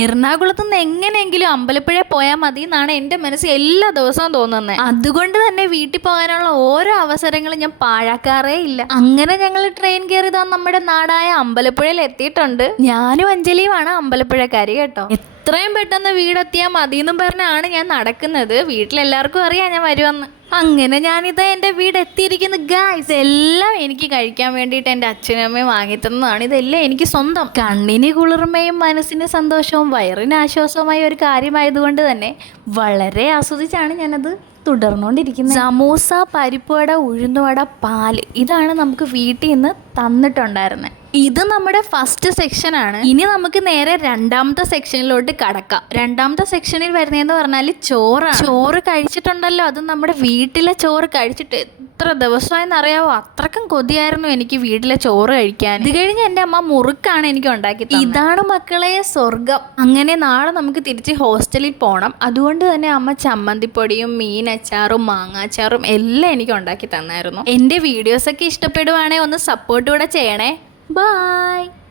എറണാകുളത്ത് നിന്ന് എങ്ങനെയെങ്കിലും അമ്പലപ്പുഴ പോയാൽ മതി എന്നാണ് എൻ്റെ മനസ്സിൽ എല്ലാ ദിവസവും തോന്നുന്നത്. അതുകൊണ്ട് തന്നെ വീട്ടിൽ പോകാനുള്ള ഓരോ അവസരങ്ങളും ഞാൻ പാഴാക്കാറേ ഇല്ല. അങ്ങനെ ഞങ്ങൾ ട്രെയിൻ കയറിയതാ നമ്മുടെ നാടായ അമ്പലപ്പുഴയിൽ എത്തിയിട്ടുണ്ട്. ഞാനും അഞ്ജലിയുമാണ് അമ്പലപ്പുഴക്കാരി കേട്ടോ. എത്രയും പെട്ടെന്ന് വീടെത്തിയാൽ മതി എന്നും പറഞ്ഞാണ് ഞാൻ നടക്കുന്നത്. വീട്ടിലെല്ലാവർക്കും അറിയാം ഞാൻ വരുമെന്ന്. അങ്ങനെ ഞാനിതാ എൻ്റെ വീട് എത്തിയിരിക്കുന്നു ഗായ്സ്. എല്ലാം എനിക്ക് കഴിക്കാൻ വേണ്ടിയിട്ട് എൻ്റെ അച്ഛനും അമ്മയും വാങ്ങിത്തന്നതാണ്. ഇതെല്ലാം എനിക്ക് സ്വന്തം. കണ്ണിന് കുളിർമയും മനസ്സിന് സന്തോഷവും വയറിന് ആശ്വാസവുമായ ഒരു കാര്യമായതുകൊണ്ട് തന്നെ വളരെ ആസ്വദിച്ചാണ് ഞാനത് തുടർന്നുകൊണ്ടിരിക്കുന്നത്. സമൂസ, പരിപ്പുവട, ഉഴുന്നുവട, പാല് ഇതാണ് നമുക്ക് വീട്ടിൽ നിന്ന് തന്നിട്ടുണ്ടായിരുന്നത്. ഇത് നമ്മുടെ ഫസ്റ്റ് സെക്ഷനാണ്. ഇനി നമുക്ക് നേരെ രണ്ടാമത്തെ സെക്ഷനിലോട്ട് കടക്കാം. രണ്ടാമത്തെ സെക്ഷനിൽ വരുന്നതെന്ന് പറഞ്ഞാൽ ചോറാണ്. ചോറ് കഴിച്ചിട്ടുണ്ടല്ലോ, അത് നമ്മുടെ വീട്ടിലെ ചോറ് കഴിച്ചിട്ട് എത്ര ദിവസമായെന്ന് അറിയാവോ? അത്രക്കും കൊതിയായിരുന്നു എനിക്ക് വീട്ടിലെ ചോറ് കഴിക്കാൻ. ഇത് കഴിഞ്ഞ് എൻ്റെ അമ്മ മുറുക്കാണ് എനിക്ക് ഉണ്ടാക്കി തന്നത്. ഇതാണ് മക്കളെ സ്വർഗം. അങ്ങനെ നാളെ നമുക്ക് തിരിച്ച് ഹോസ്റ്റലിൽ പോകണം. അതുകൊണ്ട് തന്നെ അമ്മ ചമ്മന്തിപ്പൊടിയും മീനച്ചാറും മാങ്ങാച്ചാറും എല്ലാം എനിക്ക് ഉണ്ടാക്കി തന്നായിരുന്നു. എൻ്റെ വീഡിയോസൊക്കെ ഇഷ്ടപ്പെടുവാണെങ്കിൽ ഒന്ന് സപ്പോർട്ട് കൂടെ ചെയ്യണേ. Bye.